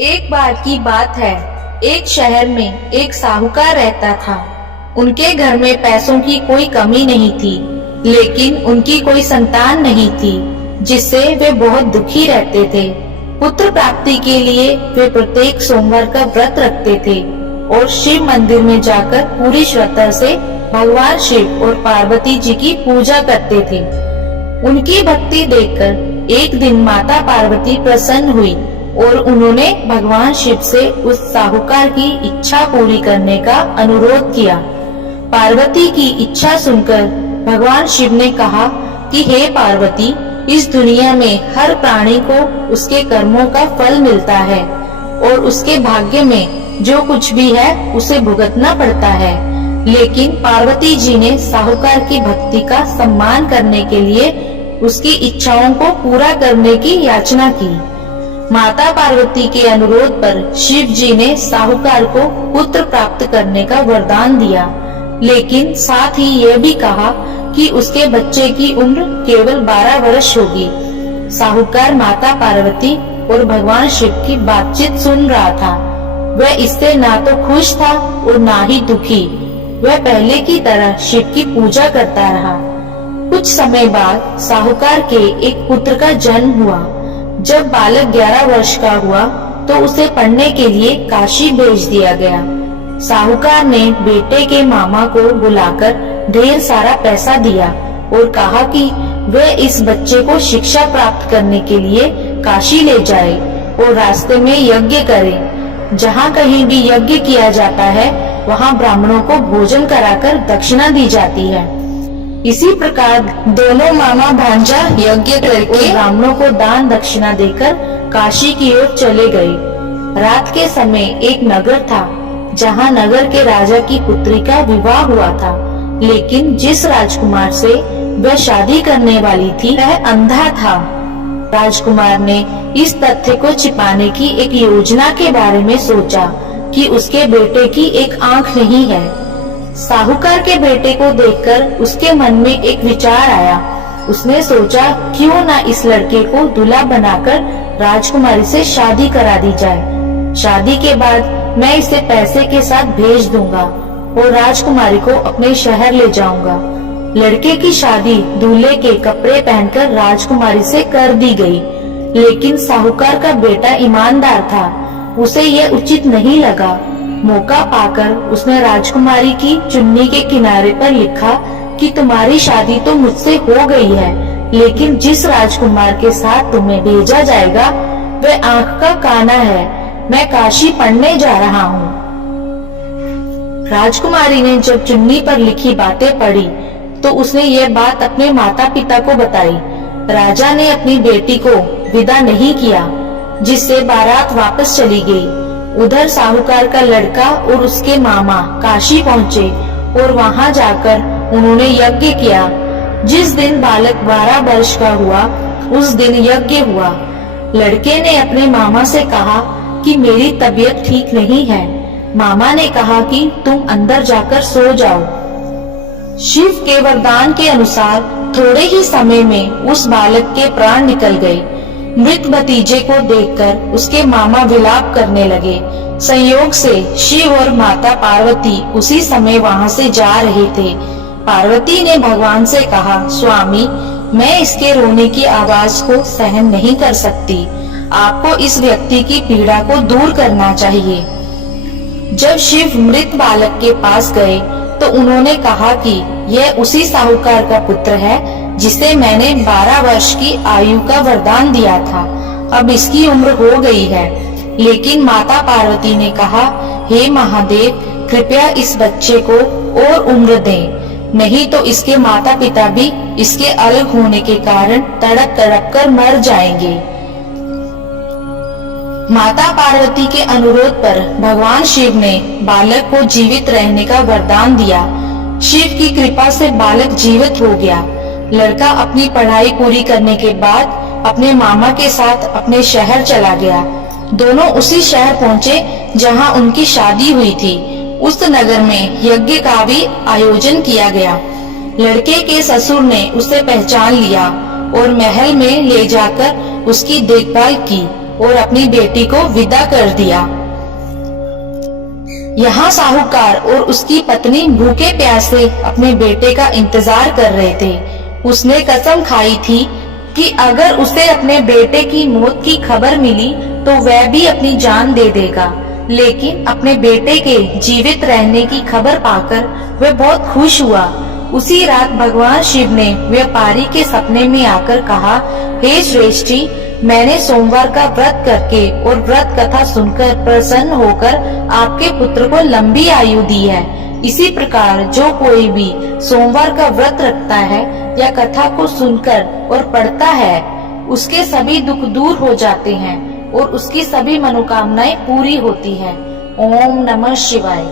एक बार की बात है, एक शहर में एक साहूकार रहता था। उनके घर में पैसों की कोई कमी नहीं थी, लेकिन उनकी कोई संतान नहीं थी, जिससे वे बहुत दुखी रहते थे। पुत्र प्राप्ति के लिए वे प्रत्येक सोमवार का व्रत रखते थे और शिव मंदिर में जाकर पूरी श्रद्धा से भगवान शिव और पार्वती जी की पूजा करते थे। उनकी भक्ति देखकर एक दिन माता पार्वती प्रसन्न हुई और उन्होंने भगवान शिव से उस साहूकार की इच्छा पूरी करने का अनुरोध किया। पार्वती की इच्छा सुनकर भगवान शिव ने कहा कि हे पार्वती, इस दुनिया में हर प्राणी को उसके कर्मों का फल मिलता है और उसके भाग्य में जो कुछ भी है उसे भुगतना पड़ता है। लेकिन पार्वती जी ने साहूकार की भक्ति का सम्मान करने के लिए उसकी इच्छाओं को पूरा करने की याचना की। माता पार्वती के अनुरोध पर शिव जी ने साहूकार को पुत्र प्राप्त करने का वरदान दिया, लेकिन साथ ही यह भी कहा कि उसके बच्चे की उम्र केवल 12 वर्ष होगी। साहूकार माता पार्वती और भगवान शिव की बातचीत सुन रहा था। वह इससे ना तो खुश था और ना ही दुखी। वह पहले की तरह शिव की पूजा करता रहा। कुछ समय बाद साहूकार के एक पुत्र का जन्म हुआ। जब बालक 11 वर्ष का हुआ तो उसे पढ़ने के लिए काशी भेज दिया गया। साहूकार ने बेटे के मामा को बुलाकर ढेर सारा पैसा दिया और कहा कि वह इस बच्चे को शिक्षा प्राप्त करने के लिए काशी ले जाए और रास्ते में यज्ञ करे। जहाँ कहीं भी यज्ञ किया जाता है वहाँ ब्राह्मणों को भोजन कराकर दक्षिणा दी जाती है। इसी प्रकार दोनों मामा भांजा यज्ञ करके ब्राह्मणों को दान दक्षिणा देकर काशी की ओर चले गए। रात के समय एक नगर था जहाँ नगर के राजा की पुत्री का विवाह हुआ था, लेकिन जिस राजकुमार से वह शादी करने वाली थी वह अंधा था। राजकुमार ने इस तथ्य को छिपाने की एक योजना के बारे में सोचा कि उसके बेटे की एक आंख नहीं है। साहूकार के बेटे को देखकर उसके मन में एक विचार आया। उसने सोचा क्यों ना इस लड़के को दूल्हा बनाकर राजकुमारी से शादी करा दी जाए। शादी के बाद मैं इसे पैसे के साथ भेज दूंगा और राजकुमारी को अपने शहर ले जाऊंगा। लड़के की शादी दूल्हे के कपड़े पहनकर राजकुमारी से कर दी गई, लेकिन साहूकार का बेटा ईमानदार था। उसे यह उचित नहीं लगा। मौका पाकर उसने राजकुमारी की चुन्नी के किनारे पर लिखा कि तुम्हारी शादी तो मुझसे हो गई है, लेकिन जिस राजकुमार के साथ तुम्हें भेजा जाएगा वह आंख का काना है। मैं काशी पढ़ने जा रहा हूँ। राजकुमारी ने जब चुन्नी पर लिखी बातें पढ़ी तो उसने यह बात अपने माता पिता को बताई। राजा ने अपनी बेटी को विदा नहीं किया, जिससे बारात वापस चली गई। उधर साहूकार का लड़का और उसके मामा काशी पहुँचे और वहाँ जाकर उन्होंने यज्ञ किया। जिस दिन बालक 12 वर्ष का हुआ उस दिन यज्ञ हुआ। लड़के ने अपने मामा से कहा कि मेरी तबीयत ठीक नहीं है। मामा ने कहा कि तुम अंदर जाकर सो जाओ। शिव के वरदान के अनुसार थोड़े ही समय में उस बालक के प्राण निकल गए। मृत भतीजे को देखकर उसके मामा विलाप करने लगे। संयोग से शिव और माता पार्वती उसी समय वहां से जा रहे थे। पार्वती ने भगवान से कहा, स्वामी, मैं इसके रोने की आवाज को सहन नहीं कर सकती। आपको इस व्यक्ति की पीड़ा को दूर करना चाहिए। जब शिव मृत बालक के पास गए तो उन्होंने कहा कि यह उसी साहूकार का पुत्र है जिसे मैंने 12 वर्ष की आयु का वरदान दिया था। अब इसकी उम्र हो गई है। लेकिन माता पार्वती ने कहा, हे महादेव, कृपया इस बच्चे को और उम्र दें, नहीं तो इसके माता पिता भी इसके अलग होने के कारण तड़प तड़प कर मर जाएंगे। माता पार्वती के अनुरोध पर भगवान शिव ने बालक को जीवित रहने का वरदान दिया। शिव की कृपा से बालक जीवित हो गया। लड़का अपनी पढ़ाई पूरी करने के बाद अपने मामा के साथ अपने शहर चला गया। दोनों उसी शहर पहुँचे जहाँ उनकी शादी हुई थी। उस नगर में यज्ञ का भी आयोजन किया गया। लड़के के ससुर ने उसे पहचान लिया और महल में ले जाकर उसकी देखभाल की और अपनी बेटी को विदा कर दिया। यहाँ साहूकार और उसकी पत्नी भूखे प्यासे अपने बेटे का इंतजार कर रहे थे। उसने कसम खाई थी कि अगर उसे अपने बेटे की मौत की खबर मिली तो वह भी अपनी जान दे देगा। लेकिन अपने बेटे के जीवित रहने की खबर पाकर वह बहुत खुश हुआ। उसी रात भगवान शिव ने व्यापारी के सपने में आकर कहा, हे श्रेष्ठी, मैंने सोमवार का व्रत करके और व्रत कथा सुनकर प्रसन्न होकर आपके पुत्र को लंबी आयु दी है। इसी प्रकार जो कोई भी सोमवार का व्रत रखता है या कथा को सुनकर और पढ़ता है, उसके सभी दुख दूर हो जाते हैं और उसकी सभी मनोकामनाएं पूरी होती हैं। ओम नमः शिवाय।